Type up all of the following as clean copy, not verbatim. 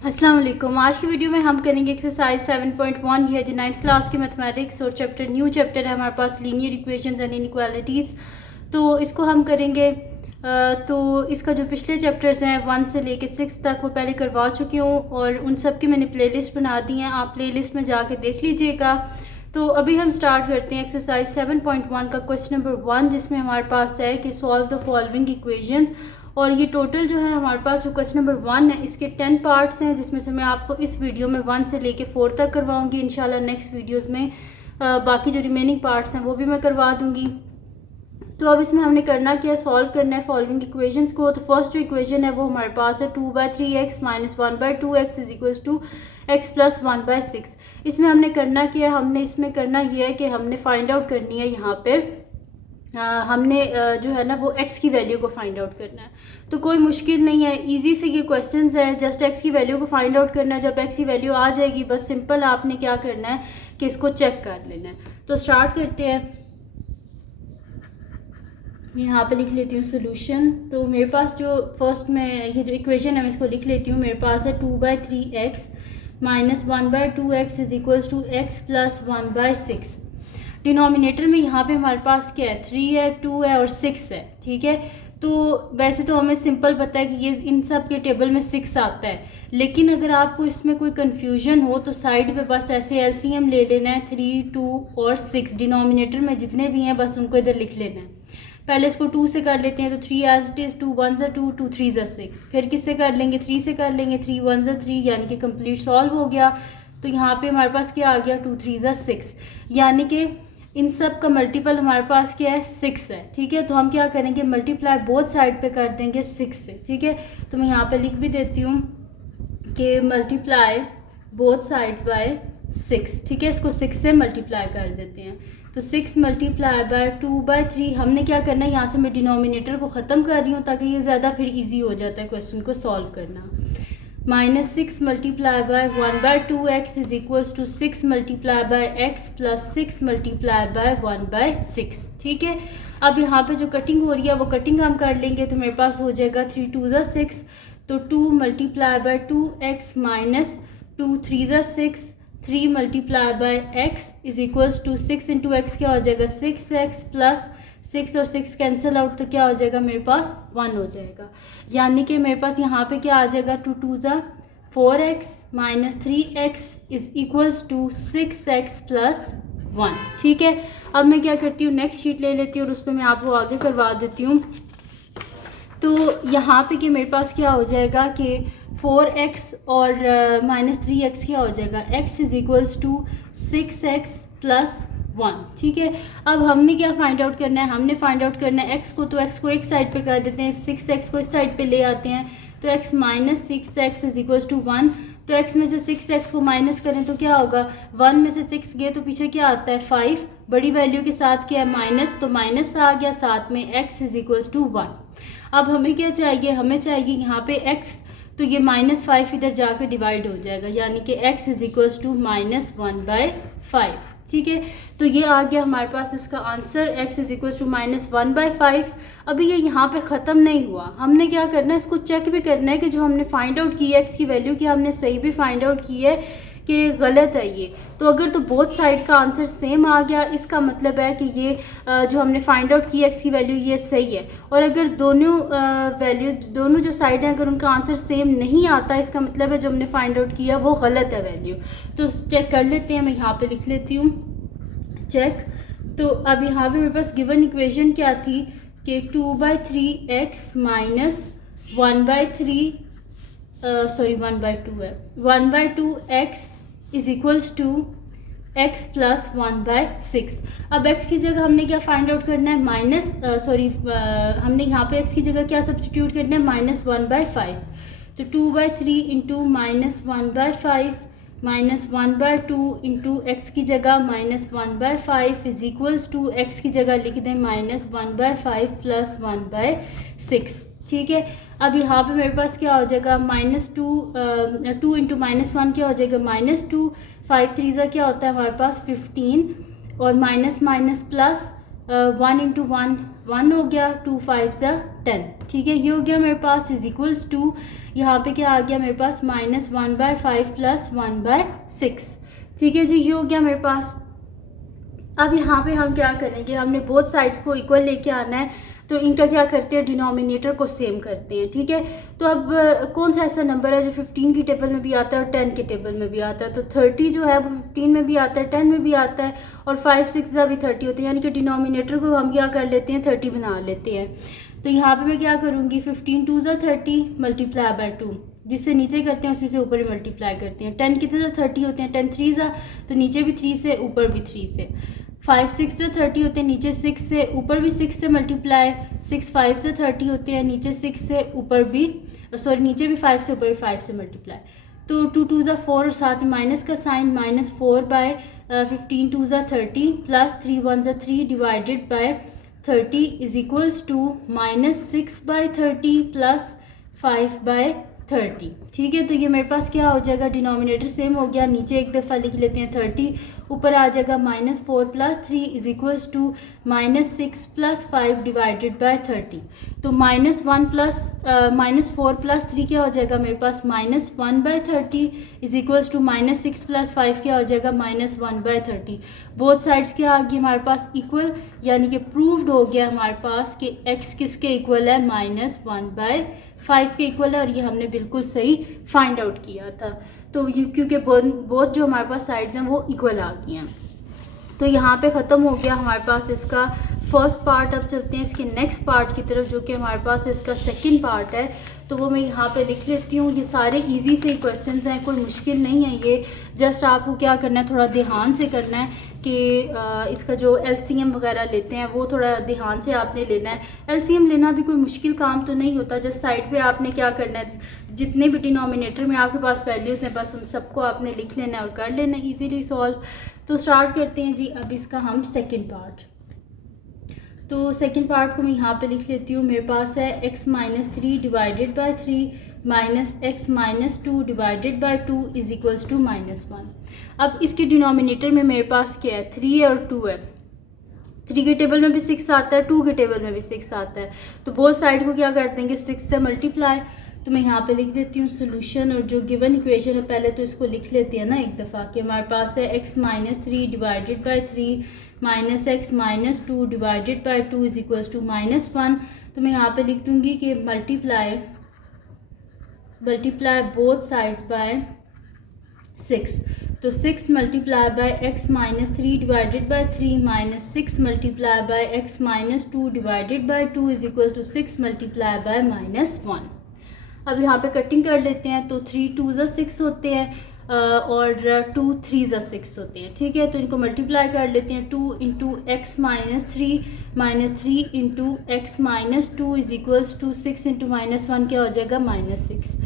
अस्सलाम वालेकुम। आज की वीडियो में हम करेंगे एक्सरसाइज 7.1। ये है जो 9th क्लास के मैथमेटिक्स और न्यू चैप्टर है हमारे पास, लीनियर इक्वेशंस एंड इनइक्वालिटीज़। तो इसको हम करेंगे। तो इसका जो पिछले चैप्टर्स हैं 1 से लेके 6 तक वो पहले करवा चुकी हूँ और उन सब की मैंने प्लेलिस्ट बना दी हैं, आप प्लेलिस्ट में जाके देख लीजिएगा। तो अभी हम स्टार्ट करते हैं एक्सरसाइज 7.1 का क्वेश्चन नंबर 1, जिसमें हमारे पास है कि सॉल्व द फॉलोइंग इक्वेशंस। और ये टोटल जो है हमारे पास जो क्वेश्चन नंबर 1 है इसके 10 पार्ट्स हैं, जिसमें से मैं आपको इस वीडियो में 1 से लेके 4 तक करवाऊंगी। इंशाल्लाह नेक्स्ट वीडियोस में बाकी जो रिमेनिंग पार्ट्स हैं वो भी मैं करवा दूंगी। तो अब इसमें हमने करना क्या है, सॉल्व करना है फॉलोइंग इक्वेशंस को। तो फर्स्ट जो इक्वेशन है वो हमारे पास है 2/3x minus 1/2x is equals to x plus 1/6। इसमें हमने करना क्या है, हमने इसमें करना ये है कि हमने फाइंड आउट करनी है यहाँ पे हमने जो है ना वो x की वैल्यू को फाइंड आउट करना है। तो कोई मुश्किल नहीं है, इजी से ये क्वेश्चंस है, जस्ट x की वैल्यू को फाइंड आउट करना है। जब x की वैल्यू आ जाएगी बस सिंपल आपने क्या करना है कि इसको चेक कर लेना है। तो स्टार्ट करते हैं। मैं यहाँ पे लिख लेती हूँ सोल्यूशन। तो मेरे पास जो फर्स्ट में ये जो इक्वेशन है मैं इसको लिख लेती हूँ। मेरे पास है 2/3x minus 1/2x is equals to x plus 1/6। Denominator में यहाँ पे हमारे पास क्या है, 3 है, 2 है और 6 है। ठीक है, तो वैसे तो हमें सिंपल पता है कि ये इन सब के टेबल में 6 आता है, लेकिन अगर आपको इसमें कोई कन्फ्यूजन हो तो साइड पे बस ऐसे एलसीएम ले लेना है। 3, 2 और 6 डिनोमिनेटर में जितने भी हैं बस उनको इधर लिख लेना है। पहले इसको 2 से कर लेते हैं, तो 3 एज इट इज़, 2 1 2, 2 3 6। फिर किससे कर लेंगे, 3 से कर लेंगे, 3 1 3, यानी कि कंप्लीट सॉल्व हो गया। तो यहाँ पे हमारे पास क्या आ गया, 2 3 6, यानी कि इन सब का मल्टीपल हमारे पास क्या है, 6 है। ठीक है, तो हम क्या करेंगे, मल्टीप्लाई बोथ साइड पे कर देंगे 6 से। ठीक है, तो मैं यहाँ पे लिख भी देती हूँ कि मल्टीप्लाई बोथ साइड्स बाय 6। ठीक है, इसको 6 से मल्टीप्लाई कर देते हैं। तो 6 मल्टीप्लाई बाय 2/3। हमने क्या करना है, यहाँ से मैं डिनोमिनेटर को ख़त्म कर रही हूँ ताकि ये ज़्यादा फिर ईजी हो जाता है क्वेश्चन को सॉल्व करना। -6 multiply by 1/2x is equals to 6 multiply by x plus 6 multiply by 1/6। ठीक है, अब यहाँ पे जो कटिंग हो रही है वो कटिंग हम कर लेंगे। तो मेरे पास हो जाएगा 3 2 6, तो 2 multiply by 2x minus 2 3 6, 3 multiply by x is equals to 6 into x क्या हो जाएगा, 6x प्लस 6 और 6 कैंसिल आउट, तो क्या हो जाएगा मेरे पास 1 हो जाएगा। यानी कि मेरे पास यहाँ पे क्या आ जाएगा, 2 2 4x minus 3x is equals to 6x plus 1। ठीक है, अब मैं क्या करती हूँ, नेक्स्ट शीट ले लेती हूँ और उस पर मैं आपको आगे करवा देती हूँ। तो यहाँ पे कि मेरे पास क्या हो जाएगा कि 4x और -3x क्या हो जाएगा, x is equals to 6x plus 1। ठीक है, अब हमने क्या फाइंड आउट करना है, हमने फाइंड आउट करना है x को। तो x को एक साइड पे कर देते हैं, 6x को इस साइड पे ले आते हैं, तो x minus 6x is equals to 1। तो x में से 6x को माइनस करें तो क्या होगा, 1 में से 6 गए तो पीछे क्या आता है 5, बड़ी वैल्यू के साथ क्या है माइनस, तो माइनस आ गया, साथ में x इज इक्वल्स टू 1। अब हमें क्या चाहिए, हमें चाहिए यहाँ पे x, तो ये -5 इधर जाकर डिवाइड हो जाएगा, यानी कि x इज इक्वल्स टू -1/5। ठीक है, तो ये आ गया हमारे पास इसका answer, x is equals to -1/5। अभी ये यहाँ पे ख़त्म नहीं हुआ, हमने क्या करना है, इसको चेक भी करना है कि जो हमने फाइंड आउट की है x की वैल्यू की, हमने सही भी फाइंड आउट की है कि गलत है ये। तो अगर तो बोथ साइड का आंसर सेम आ गया, इसका मतलब है कि ये जो हमने फाइंड आउट की x की वैल्यू ये सही है। और अगर दोनों जो साइड हैं अगर उनका आंसर सेम नहीं आता, इसका मतलब है जो हमने फाइंड आउट किया वो गलत है वैल्यू। तो चेक कर लेते हैं, मैं यहाँ पे लिख लेती हूँ चेक। तो अब यहाँ पे मेरे पास गिवन इक्वेशन क्या थी कि 2/3x माइनस 1/2 है, 1/2x is equals to x plus 1/6। अब x की जगह हमने क्या फाइंड आउट करना है, हमने यहाँ पे x की जगह क्या सब्सटीट्यूट करना है, -1/5। तो 2/3 इंटू -1/5 माइनस 1/2 इंटू एक्स की जगह -1/5 इज इक्वल्स टू एक्स की जगह लिख दें -1/5 प्लस 1/6। ठीक है, अब यहाँ पे मेरे पास क्या हो जाएगा, -2 इंटू -1 क्या हो जाएगा -2, 5 3 क्या होता है हमारे पास 15, और माइनस माइनस प्लस 1 इंटू 1 1 हो गया, 2 5 ज़ा 10, ठीक है। ये हो गया मेरे पास इज इक्वल्स टू, यहाँ पे क्या आ गया मेरे पास -1/5 प्लस 1/6, ठीक है जी। ये हो गया मेरे पास। अब यहाँ पे हम क्या करेंगे, हमने बोथ साइड्स को इक्वल लेके आना है, तो इनका क्या करते हैं, डिनोमिनेटर को सेम करते हैं, ठीक है। तो अब कौन सा ऐसा नंबर है जो 15 की टेबल में भी आता है और 10 की टेबल में भी आता है, तो 30 जो है वो 15 में भी आता है, 10 में भी आता है, और 5 6 भी 30 होते हैं, यानी कि डिनोमिनेटर को हम क्या कर लेते हैं, 30 बना लेते हैं। तो यहाँ पे मैं क्या करूँगी, 15 2 ज़ा 30 मल्टीप्लाई बाय 2, जिससे नीचे करते हैं उसी से ऊपर ही मल्टीप्लाई करते हैं। 10 कितने ज़ा 30 होते हैं, 10 3 ज़ा, तो नीचे भी 3 से ऊपर भी 3 से। 5 6 से 30 होते हैं, नीचे 6 से ऊपर भी 6 से मल्टीप्लाई। 6 5 से 30 होते हैं, नीचे 6 से ऊपर भी, सॉरी नीचे भी 5 से ऊपर भी 5 से मल्टीप्लाई। तो 2 2 ज़ा 4 और साथ में माइनस का साइन, -4/15 2 ज़ा 30 प्लस 3 1 ज़ा 3 divided by 30 is equals to -6/30 plus 5/30, ठीक है। तो ये मेरे पास क्या हो जाएगा, डिनोमिनेटर सेम हो गया, नीचे एक दफ़ा लिख लेते हैं 30, ऊपर आ जाएगा -4 plus 3 is equals to -6 plus 5 divided by 30। तो -4 प्लस 3 क्या हो जाएगा मेरे पास, -1/30 इज इक्वल्स टू -6 प्लस 5 क्या हो जाएगा, -1/30। बोथ साइड्स क्या आ गई हमारे पास, इक्वल, यानी कि प्रूव्ड हो गया हमारे पास कि x किसके इक्वल है, -1/5 के इक्वल है, और ये हमने बिल्कुल सही फाइंड आउट किया था। तो ये क्योंकि बोथ जो हमारे पास साइड्स हैं वो इक्वल आ गई हैं। तो यहाँ पे ख़त्म हो गया हमारे पास इसका फर्स्ट पार्ट। अब चलते हैं इसके नेक्स्ट पार्ट की तरफ, जो कि हमारे पास इसका सेकंड पार्ट है। तो वो मैं यहाँ पे लिख लेती हूँ। ये सारे इजी से क्वेश्चंस हैं, कोई मुश्किल नहीं है ये। जस्ट आपको क्या करना है, थोड़ा ध्यान से करना है कि इसका जो एलसीएम वगैरह लेते हैं वो थोड़ा ध्यान से आपने लेना है। एलसीएम लेना भी कोई मुश्किल काम तो नहीं होता। जस्ट साइड पे आपने क्या करना है, जितने भी डिनोमिनेटर में आपके पास वैल्यूज़ हैं बस उन सबको आपने लिख लेना है और कर लेना है इजीली सॉल्व। तो स्टार्ट करते हैं जी अब इसका हम सेकंड पार्ट। तो सेकंड पार्ट को मैं यहाँ पे लिख लेती हूँ। मेरे पास है x-3 divided by 3 minus x-2 divided by 2 is equals to -1। अब इसके डिनोमिनेटर में मेरे पास क्या है, 3 और 2 है। 3 के टेबल में भी 6 आता है, 2 के टेबल में भी 6 आता है। तो बोथ साइड को क्या कर देंगे, 6 से मल्टीप्लाई। तो मैं यहाँ पे लिख देती हूँ सोल्यूशन, और जो गिवन इक्वेशन है पहले तो इसको लिख लेते हैं ना एक दफ़ा, कि हमारे पास है x-3 divided by 3 minus x-2 divided by 2 is equals to -1। तो मैं यहाँ पे लिख दूँगी कि मल्टीप्लाई बोथ साइड्स बाय 6। तो 6 multiply by x-3 divided by 3 minus 6 multiply by x-2 divided by 2 is equals to 6 multiply by -1। अब यहाँ पे कटिंग कर लेते हैं। तो 3 2 ज़ा 6 होते हैं और 2 3 ज़ा 6 होते हैं, ठीक है। तो इनको मल्टीप्लाई कर लेते हैं। 2 into x-3 minus 3 into x-2 is equals to 6 into -1 क्या हो जाएगा, -6।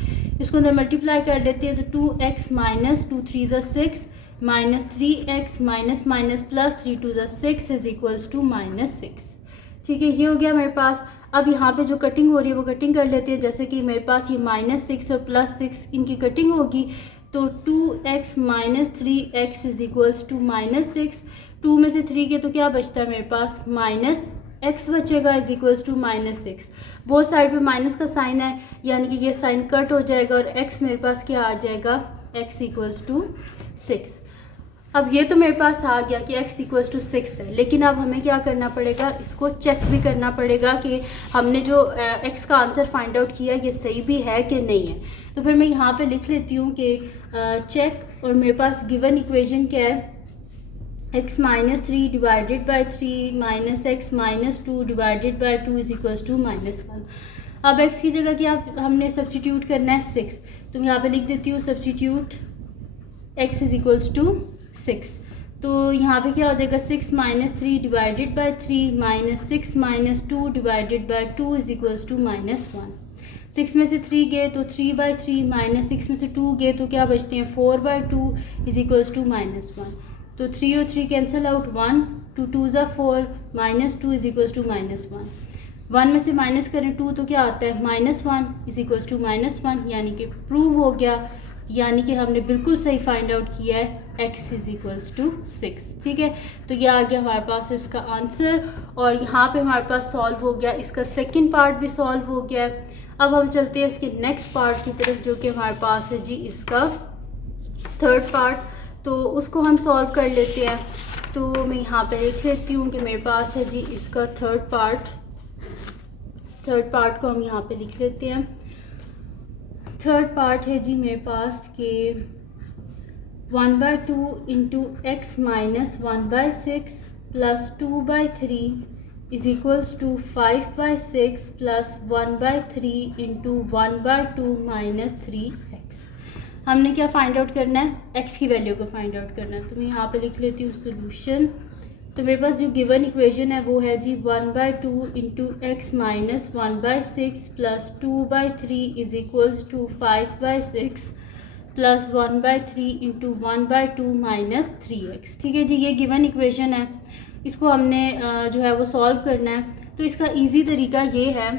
इसको अंदर मल्टीप्लाई कर लेते हैं। तो 2x माइनस 2 3 ज़ा 6 minus 3x minus minus plus 3 2 ज़ा 6 इज इक्वल्स टू -6, ठीक है। ये हो गया मेरे पास। अब यहाँ पे जो कटिंग हो रही है वो कटिंग कर लेते हैं। जैसे कि मेरे पास ये -6 और +6 इनकी कटिंग होगी। तो 2x minus 3x is equals to -6। 2 में से 3 के तो क्या बचता है मेरे पास, -x बचेगा is equals to -6। Both side पे माइनस का साइन है, यानी कि ये साइन कट हो जाएगा और x मेरे पास क्या आ जाएगा, x इक्वल्स टू 6। अब ये तो मेरे पास आ गया कि x इक्वल्स टू 6 है, लेकिन अब हमें क्या करना पड़ेगा, इसको चेक भी करना पड़ेगा कि हमने जो x का आंसर फाइंड आउट किया ये सही भी है कि नहीं है। तो फिर मैं यहाँ पे लिख लेती हूँ कि चेक, और मेरे पास गिवन इक्वेशन क्या है, x-3 divided by 3 minus x-2 divided by 2 is equals to -1। अब x की जगह क्या हमने सब्सटीट्यूट करना है, 6। तो मैं यहाँ पे लिख देती हूँ substitute x is equals to 6। तो यहाँ पे क्या हो जाएगा, 6 minus 3 divided by 3 minus 6 minus 2 divided by 2 is equals to -1। 6 में से 3 गए तो 3/3 माइनस 6 में से 2 गए तो क्या बचते हैं, 4/2 इज इक्वल्स टू -1। तो 3 और 3 कैंसिल आउट, 1 2 2 ज़ा 4 -2 इज इक्वल्स टू -1। 1 में से माइनस करें 2 तो क्या आता है, -1 इज इक्वल्स टू -1, यानी कि प्रूव हो गया यानी कि हमने बिल्कुल सही फाइंड आउट किया है x इज़ इक्वल्स टू 6। ठीक है, तो ये आ गया हमारे पास इसका आंसर, और यहाँ पे हमारे पास सॉल्व हो गया, इसका सेकंड पार्ट भी सॉल्व हो गया है। अब हम चलते हैं इसके नेक्स्ट पार्ट की तरफ, जो कि हमारे पास है जी इसका थर्ड पार्ट, तो उसको हम सॉल्व कर लेते हैं। तो मैं यहाँ पे लिख लेती हूँ कि मेरे पास है जी इसका थर्ड पार्ट को हम यहाँ पे लिख लेते हैं। थर्ड पार्ट है जी मेरे पास के 1/2 into x minus 1/6 plus 2/3 is equals to 5/6 plus 1/3 into 1/2 minus 3x। हमने क्या फाइंड आउट करना है, x की वैल्यू को फाइंड आउट करना है। तो मैं यहाँ पे लिख लेती हूँ सोल्यूशन। तो मेरे पास जो गिवन इक्वेशन है वो है जी 1/2 into x minus 1/6 plus 2/3 is equals to 5/6 plus 1/3 into 1/2 minus 3x। ठीक है जी, ये गिवन इक्वेशन है, इसको हमने जो है वो सॉल्व करना है। तो इसका इजी तरीका ये है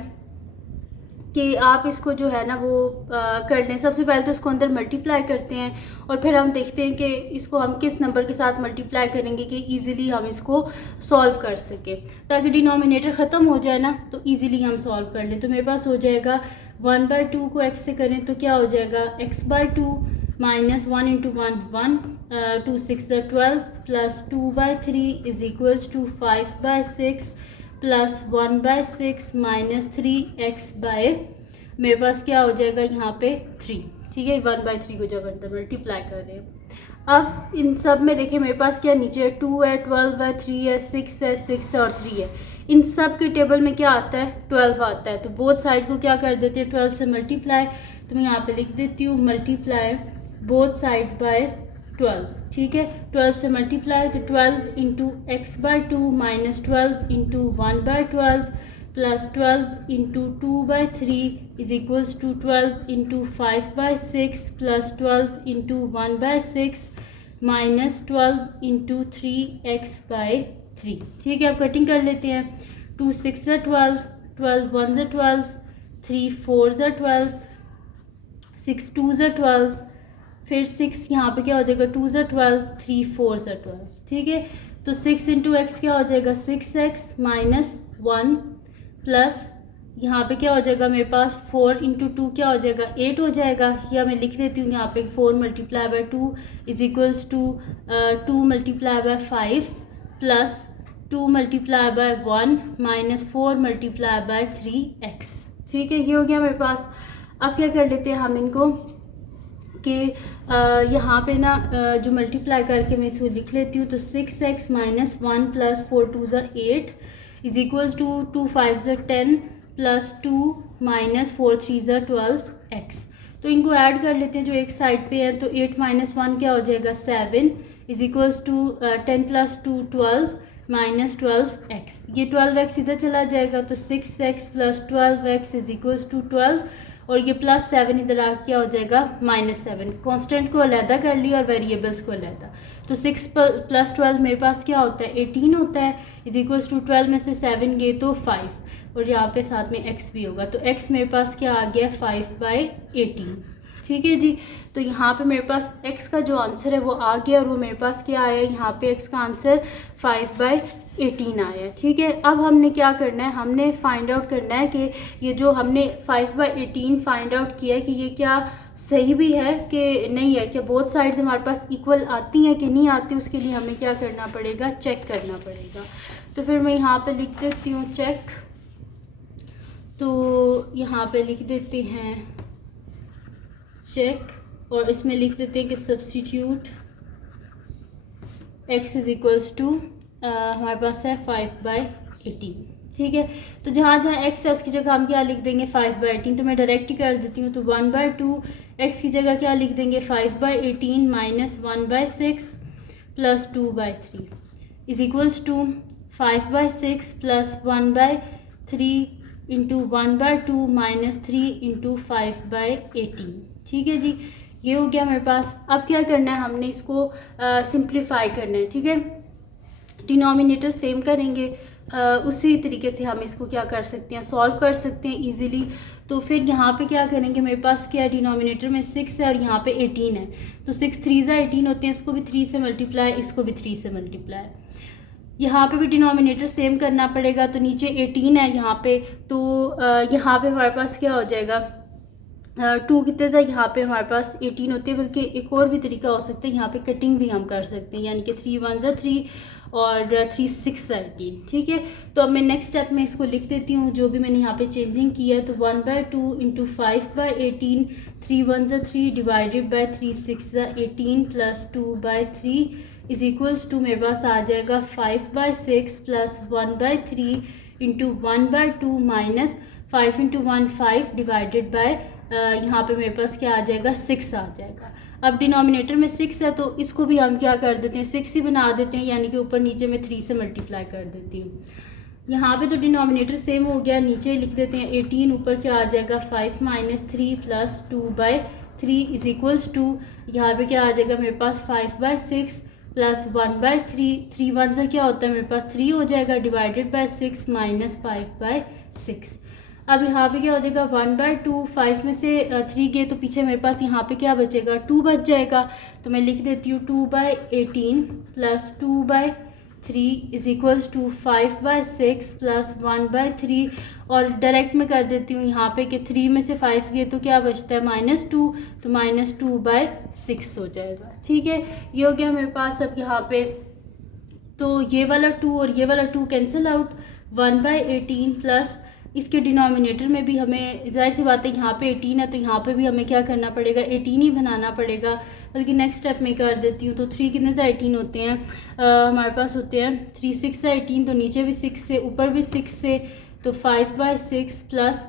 कि आप इसको जो है ना वो कर लें। सबसे पहले तो इसको अंदर मल्टीप्लाई करते हैं और फिर हम देखते हैं कि इसको हम किस नंबर के साथ मल्टीप्लाई करेंगे कि इजीली हम इसको सॉल्व कर सकें, ताकि डिनोमिनेटर ख़त्म हो जाए ना, तो इजीली हम सॉल्व कर लें। तो मेरे पास हो जाएगा 1/2 को x से करें तो क्या हो जाएगा, x/2 minus 1 into 1 1 2 6 12 plus 2/3 is equals to 5/6 plus 1/6 minus 3x by मेरे पास क्या हो जाएगा यहाँ पे 3। ठीक है, 1/3 को जब अंदर मल्टीप्लाई कर रहे हैं। अब इन सब में देखिए मेरे पास क्या नीचे है 2 है, 12 है, 3 है, 6 है, 6 है और 3 है। इन सब के टेबल में क्या आता है, 12 आता है। तो बोथ साइड को क्या कर देते हैं, 12 से मल्टीप्लाई। तो मैं यहाँ पे लिख देती हूँ मल्टीप्लाई बोथ साइड्स बाय 12। ठीक है, 12 से मल्टीप्लाई तो 12 into x/2 minus 12 into 1/12 plus 12 into 2/3 is equals to 12 into 5/6 plus 12 into 1/6 minus 12 into 3x/3। ठीक है, अब कटिंग कर लेते हैं। 2 6 12, 12 1 12, 3 4 12, 6 2 12, फिर 6 यहाँ पे क्या हो जाएगा 2 12, 3 4 12। ठीक है, तो 6 इंटू एक्स क्या हो जाएगा 6x माइनस 1 प्लस यहाँ पे क्या हो जाएगा मेरे पास 4 इंटू 2 क्या हो जाएगा 8 हो जाएगा, या मैं लिख देती हूँ यहाँ पे 4 multiply by 2 is equals to 2 multiply by 5 plus 2 multiply by 1 minus 4 multiply by 3x। ठीक है, ये हो गया मेरे पास। अब क्या कर लेते हैं हम इनको कि यहाँ पे ना जो मल्टीप्लाई करके मैं इसको लिख लेती हूँ। तो 6x minus 1 plus 4 2 8 is equals to 2 5 10 plus 2 minus 4 3 12x। तो इनको ऐड कर लेते हैं जो एक साइड पे है। तो 8 माइनस 1 क्या हो जाएगा 7 is equals to 10 plus 2 12 minus 12x। ये 12x इधर चला जाएगा तो 6x plus 12x is equals to 12, और ये प्लस 7 इधर आ क्या हो जाएगा -7। कांस्टेंट को अलहदा कर लिया और वेरिएबल्स को अलहदा। तो 6 प्लस 12 मेरे पास क्या होता है 18 होता है, इज इक्वल्स टू 12 में से 7 गए तो 5, और यहाँ पे साथ में x भी होगा। तो x मेरे पास क्या आ गया 5/18। ठीक है जी, तो यहाँ पे मेरे पास x का जो आंसर है वो आ गया, और वो मेरे पास क्या आया, यहाँ पे x का आंसर 5/18 आया। ठीक है, अब हमने क्या करना है, हमने फाइंड आउट करना है कि ये जो हमने 5/18 फाइंड आउट किया है कि ये क्या सही भी है कि नहीं है, क्या बोथ साइड्स हमारे पास इक्वल आती हैं कि नहीं आती। उसके लिए हमें क्या करना पड़ेगा, चेक करना पड़ेगा। तो फिर मैं यहाँ पे लिख देती हूँ चेक। तो यहाँ पे लिख देते हैं चेक, और इसमें लिख देते हैं कि substitute x is equals to हमारे पास है 5/18। ठीक है, तो जहाँ जहाँ x है उसकी जगह हम क्या लिख देंगे 5/18। तो मैं डायरेक्ट ही कर देती हूँ। तो 1/2 x की जगह क्या लिख देंगे 5/18 minus 1/6 plus 2/3 is equals to 5/6 plus 1/3 into 1/2 minus 3 into 5/18। ठीक है जी, ये हो गया मेरे पास। अब क्या करना है, हमने इसको सिंप्लीफाई करना है। ठीक है, डिनोमिनेटर सेम करेंगे उसी तरीके से हम इसको क्या कर सकते हैं, सॉल्व कर सकते हैं इजीली। तो फिर यहाँ पे क्या करेंगे, मेरे पास क्या डिनोमिनेटर में 6 है और यहाँ पे 18 है, तो 6 3 18 होते हैं, इसको भी 3 से मल्टीप्लाई, इसको भी 3 से मल्टीप्लाई। यहाँ पे भी डिनोमिनेटर सेम करना पड़ेगा, तो नीचे 18 है यहाँ पे, तो यहाँ पे हमारे पास क्या हो जाएगा, 2 कितने से यहाँ पे हमारे पास 18 होती है। बल्कि एक और भी तरीका हो सकता है, यहाँ पे कटिंग भी हम कर सकते हैं, यानी कि 3 1 3 और 3 6 18, ठीक है। तो अब मैं नेक्स्ट स्टेप में इसको लिख देती हूँ, जो भी मैंने यहाँ पे चेंजिंग किया है। तो 1/2 into 5/18, 3 1 3 divided by 3 6 18 plus 2/3 is equals to मेरे पास आ जाएगा 5/6 plus 1/3 into 1/2 minus 5 into 1 5 divided by यहाँ पे मेरे पास क्या आ जाएगा, 6 आ जाएगा। अब डिनोमिनेटर में 6 है, तो इसको भी हम क्या कर देते हैं, 6 ही बना देते हैं, यानी कि ऊपर नीचे में 3 से मल्टीप्लाई कर देती हूँ। यहाँ पे तो डिनोमिनेटर सेम हो गया, नीचे लिख देते हैं 18, ऊपर क्या आ जाएगा 5 - 3 प्लस 2/3 इज इक्वल्स टू, यहाँ पे क्या आ जाएगा मेरे पास 5/6 प्लस 1/3, 3 1 से क्या होता है मेरे पास 3 हो जाएगा, डिवाइडेड बाय 6 माइनस 5/6। अब यहाँ पे क्या हो जाएगा 1/2, 5 में से 3 गए तो पीछे मेरे पास यहाँ पे क्या बचेगा, 2 बच जाएगा। तो मैं लिख देती हूँ 2/18 plus 2/3 is equals to 5/6 plus 1/3, और डायरेक्ट में कर देती हूँ यहाँ पे कि 3 में से 5 गए तो क्या बचता है -2, तो -2/6 हो जाएगा, ठीक है। ये हो गया मेरे पास। अब यहाँ पे तो ये वाला 2 और ये वाला 2 कैंसिल आउट, 1/18 प्लस इसके डिनोमिनेटर में भी हमें जाहिर सी बात है यहाँ पे 18 है, तो यहाँ पे भी हमें क्या करना पड़ेगा, 18 ही बनाना पड़ेगा। बल्कि नेक्स्ट स्टेप में कर देती हूँ। तो 3 कितने से 18 होते हैं, हमारे पास होते हैं 3 6 से 18, तो नीचे भी 6 से ऊपर भी 6 से, तो 5/6 प्लस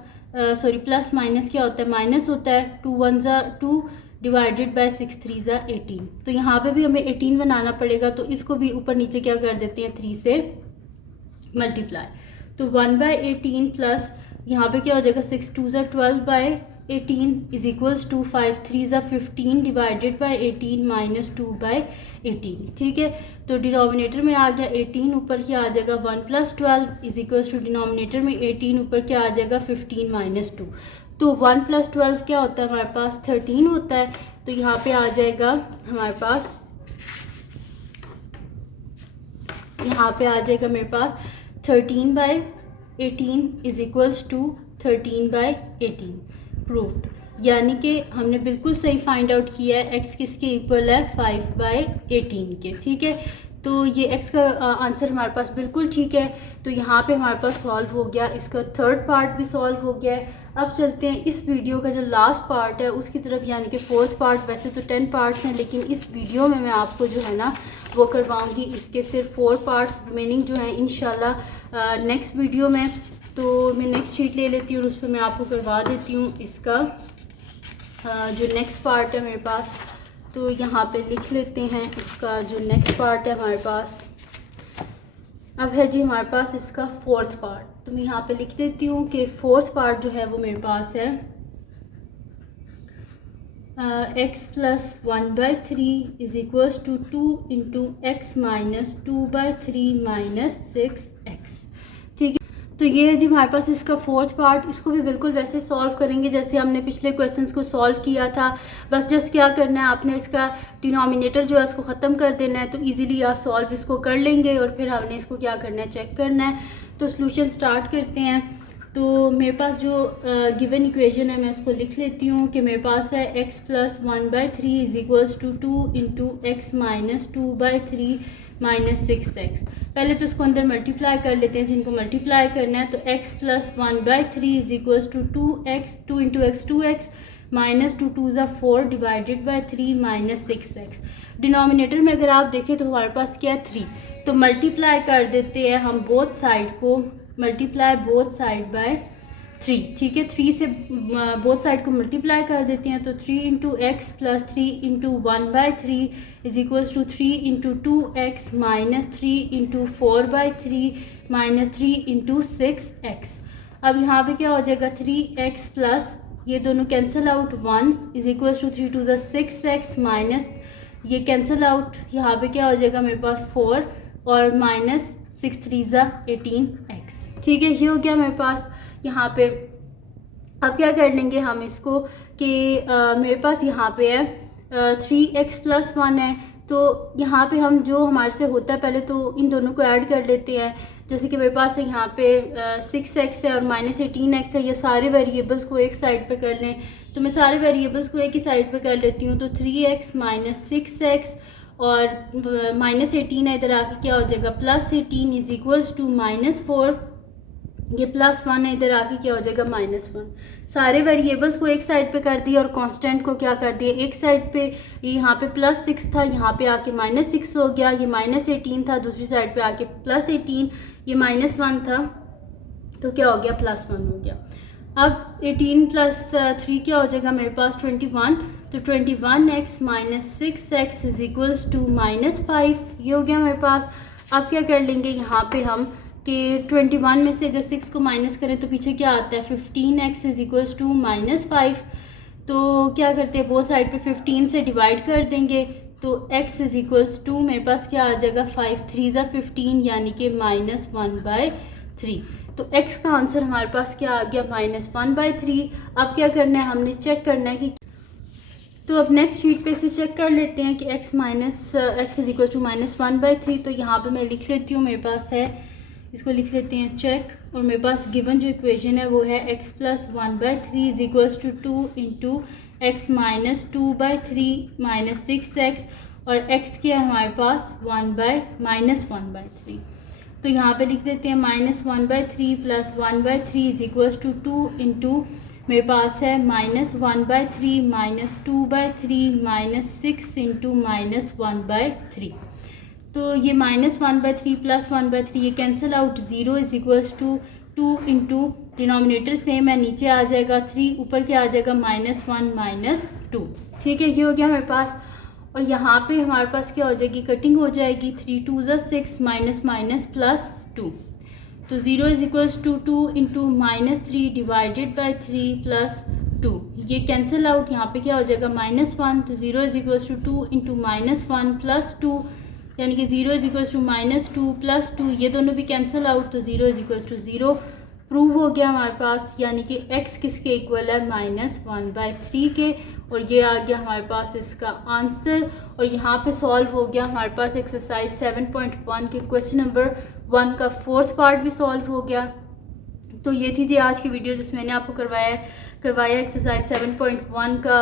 प्लस माइनस क्या होता है, माइनस होता है, 2 1 2 डिवाइडेड बाय 6 3 18। तो यहाँ पे भी हमें 18 बनाना पड़ेगा, तो इसको भी ऊपर नीचे क्या कर देते हैं 3 से मल्टीप्लाई। तो 1/18 प्लस यहाँ पे क्या हो जाएगा 6 2 12/18 is equals to 5 3 15 divided by 18 minus 2/18, ठीक है। तो डिनोमिनेटर में आ गया 18, ऊपर क्या आ जाएगा 1 + 12 इज इक्वल्स टू डिनोमिनेटर में 18, ऊपर क्या आ जाएगा 15 माइनस 2। तो 1 + 12 क्या होता है हमारे पास 13 होता है। तो यहाँ पे आ जाएगा हमारे पास, यहाँ पे आ जाएगा मेरे पास 13/18 इज इक्वल्स टू 13/18 प्रूव्ड। यानी कि हमने बिल्कुल सही फाइंड आउट किया है, x किसके इक्वल है 5/18 के, ठीक है। तो ये x का आंसर हमारे पास बिल्कुल ठीक है। तो यहाँ पे हमारे पास सॉल्व हो गया, इसका थर्ड पार्ट भी सॉल्व हो गया है। अब चलते हैं इस वीडियो का जो लास्ट पार्ट है उसकी तरफ, यानी कि फोर्थ पार्ट। वैसे तो 10 पार्ट्स हैं, लेकिन इस वीडियो में मैं आपको जो है ना वो करवाऊंगी, इसके सिर्फ 4 पार्ट्स रिमेनिंग जो हैं इंशाल्लाह नेक्स्ट वीडियो में। तो मैं नेक्स्ट शीट ले लेती हूँ और उस पर मैं आपको करवा देती हूँ इसका जो नेक्स्ट पार्ट है मेरे पास। तो यहाँ पे लिख लेते हैं इसका जो नेक्स्ट पार्ट है हमारे पास। अब है जी हमारे पास इसका फोर्थ पार्ट। तो मैं यहाँ पे लिख देती हूँ कि फोर्थ पार्ट जो है वो मेरे पास है x + 1/3 is equals to 2 × x - 2/3 - 6x, ठीक है। तो ये है जी हमारे पास इसका फोर्थ पार्ट। इसको भी बिल्कुल वैसे सॉल्व करेंगे जैसे हमने पिछले क्वेश्चंस को सॉल्व किया था। बस जस्ट क्या करना है, आपने इसका डिनोमिनेटर जो है उसको ख़त्म कर देना है, तो इजीली आप सॉल्व इसको कर लेंगे। और फिर हमने इसको क्या करना है, चेक करना है। तो सॉल्यूशन स्टार्ट करते हैं। तो मेरे पास जो गिवन इक्वेशन है मैं इसको लिख लेती हूँ कि मेरे पास है x + 1/3 is equals to 2 × x - 2/3 - 6x। पहले तो इसको अंदर मल्टीप्लाई कर लेते हैं जिनको मल्टीप्लाई करना है। तो x + 1/3 is equals to 2x, 2 × x 2x minus 2 2 = 4 divided by 3 - 6x। Denominator में अगर आप देखें तो हमारे पास क्या है 3, तो मल्टीप्लाई कर देते हैं हम बोथ साइड को, मल्टीप्लाई बोथ साइड बाय 3, ठीक है। 3 से बोथ साइड को मल्टीप्लाई कर देते हैं। तो 3 × x + 3 × 1/3 is equals to 3 × 2x - 3 × 4/3 - 3 × 6x। अब यहाँ पे क्या हो जाएगा 3x प्लस ये दोनों cancel out 1 is equals to 3 2 = 6x minus ये कैंसिल आउट, यहाँ पे क्या हो जाएगा मेरे पास 4 और 6 3 18x। ठीक है, ये हो गया मेरे पास यहाँ पे। अब क्या कर लेंगे हम इसको कि मेरे पास यहाँ पे है 3x प्लस 1 है, तो यहाँ पे हम जो हमारे से होता है पहले तो इन दोनों को ऐड कर लेते हैं। जैसे कि मेरे पास है यहाँ पे 6x है और माइनस 18x है। ये सारे वेरिएबल्स को एक साइड पे कर लें, तो मैं सारे वेरिएबल्स को एक ही साइड पे कर लेती हूँ। तो 3x माइनस 6x और माइनस 18 है, इधर आके क्या हो जाएगा प्लस 18 इज इक्वल्स टू -4। ये प्लस 1 है, इधर आके क्या हो जाएगा -1। सारे वेरिएबल्स को एक साइड पे कर दिया और कांस्टेंट को क्या कर दिया एक साइड पे। यहाँ पे +6 था, यहाँ पे आके -6 हो गया। ये -18 था, दूसरी साइड पे आके +18। ये -1 था, तो क्या हो गया +1 हो गया। अब 18 + 3 क्या हो जाएगा मेरे पास 21। तो 21x - 6x is equals to -5। ये हो गया मेरे पास। अब क्या कर लेंगे यहाँ पे हम कि 21 में से अगर 6 को माइनस करें तो पीछे क्या आता है 15x इज इक्वल्स टू -5। तो क्या करते हैं, बोथ साइड पे 15 से डिवाइड कर देंगे, तो x इज इक्वल्स टू मेरे पास क्या आ जाएगा 5 3 ज़ा 15 यानी कि -1/3। तो x का आंसर हमारे पास क्या आ गया -1/3। अब क्या करना है, हमने चेक करना है कि, तो अब नेक्स्ट शीट पे से चेक कर लेते हैं कि x इज इक्वल टू -1/3। तो यहाँ पे मैं लिख लेती हूँ, मेरे पास है, इसको लिख लेते हैं चेक। और मेरे पास गिवन जो इक्वेशन है वो है x + 1/3 is equals to 2 into x - 2/3 - 6x और x क्या है हमारे पास -1/3। तो यहाँ पे लिख देते हैं -1/3 + 1/3 इज इक्वल्स टू 2 इंटू मेरे पास है -1/3 - 2/3 - 6 इंटू -1/3। तो ये -1/3 + 1/3 ये cancel out, 0 is equals to 2 into denominator same है, नीचे आ जाएगा 3, ऊपर क्या आ जाएगा -1 - 2। ठीक है, ये हो गया मेरे पास। और यहाँ पे हमारे पास क्या हो जाएगी, कटिंग हो जाएगी, 3 2 ज़ा 6 -2। तो 0 is equals to 2 into -3 divided by 3 + 2। ये कैंसिल आउट, यहाँ पे क्या हो जाएगा -1। तो 0 इज इक्वल्स टू 2 इंटू -1 + 2 यानी कि 0 इज इक्वल्स टू -2 + 2, ये दोनों भी कैंसिल आउट, तो 0 इज इक्वल्स टू 0 प्रूव हो गया हमारे पास। यानी कि x किसके इक्वल है -1/3 के, और ये आ गया हमारे पास इसका आंसर। और यहाँ पे सॉल्व हो गया हमारे पास एक्सरसाइज 7.1 के क्वेश्चन नंबर 1 का 4th पार्ट भी सॉल्व हो गया। तो ये थी जी आज की वीडियो जिसमें मैंने आपको करवाया एक्सरसाइज 7.1 का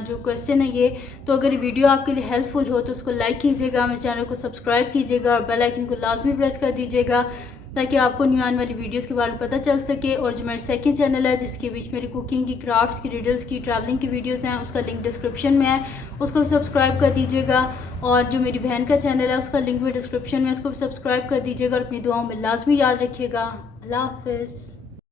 जो क्वेश्चन है ये। तो अगर ये वीडियो आपके लिए हेल्पफुल हो तो उसको लाइक कीजिएगा, मेरे चैनल को सब्सक्राइब कीजिएगा और बेल आइकन को लाजमी प्रेस कर दीजिएगा ताकि आपको न्यू आने वाली वीडियोस के बारे में पता चल सके। और जो मेरा सेकंड चैनल है जिसके बीच मेरी कुकिंग की, क्राफ्ट्स की, रिडल्स की, ट्रैवलिंग की वीडियोस हैं, उसका लिंक डिस्क्रिप्शन में है, उसको भी सब्सक्राइब कर दीजिएगा। और जो मेरी बहन का चैनल है उसका लिंक भी डिस्क्रिप्शन में, उसको भी सब्सक्राइब कर दीजिएगा। और अपनी दुआओं में लाजमी याद रखिएगा। अल्लाह हाफ़िज़।